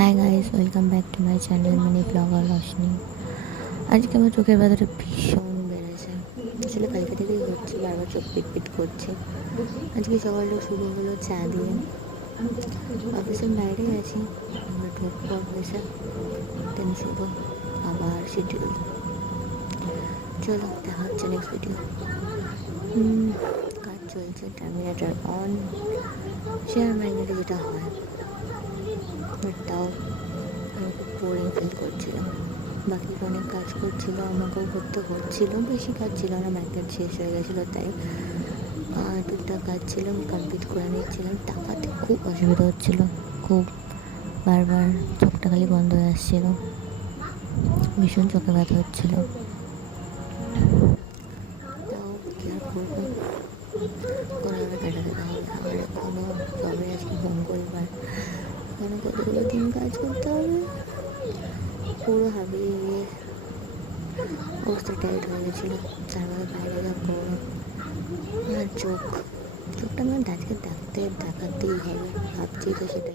Hi guys, welcome back to my channel mini blogger Roshni. আজকে আমার চোখের ব্যথাটা ভীষণ বেড়েছে। আসলে কালকে থেকেই হচ্ছে, বারবার চোখ পিট করছে। আজকে সকালটা শুরু হলো চা দিয়ে। অফিসের বাইরে আছি, আমরা ঢুকবো অফিসে, দেন শুভ আবার শিডিউল। চলো দেখা হচ্ছে নেক্সট ভিডিও। কাজ চলছে, টার্মিনেটার অন, শেয়ার মার্কেটে যেটা হয়, বাট তাও আমি খুব বোরিং ফিল করছিলাম। বাকি অনেক কাজ করছিল, আমাকেও করতে হচ্ছিল, বেশি কাজ ছিল না, মার্কেট শেষ হয়ে গেছিলো তাই টুকটাক কাজ ছিল, কমপ্লিট করে নিচ্ছিলাম। টাকাতে খুব অসুবিধা হচ্ছিলো, খুব বারবার চোখটা খালি বন্ধ হয়ে আসছিলো, ভীষণ চোখে ব্যথা হচ্ছিলো। তাও কী আর করবো, কোনোভাবে কাটাতে হবে। আর এখনও সবে আজকে মঙ্গলবার, এখনো কতগুলো দিন কাজ করতে হবে। পুরো হাবিয়ে গিয়ে অবস্থা টাইট হয়ে গেছিলো, তারপরে বাইরে যা গরম। আর চোখটা আমার আজকে দেখাতেই হবে, ভাবছি তো সেটা।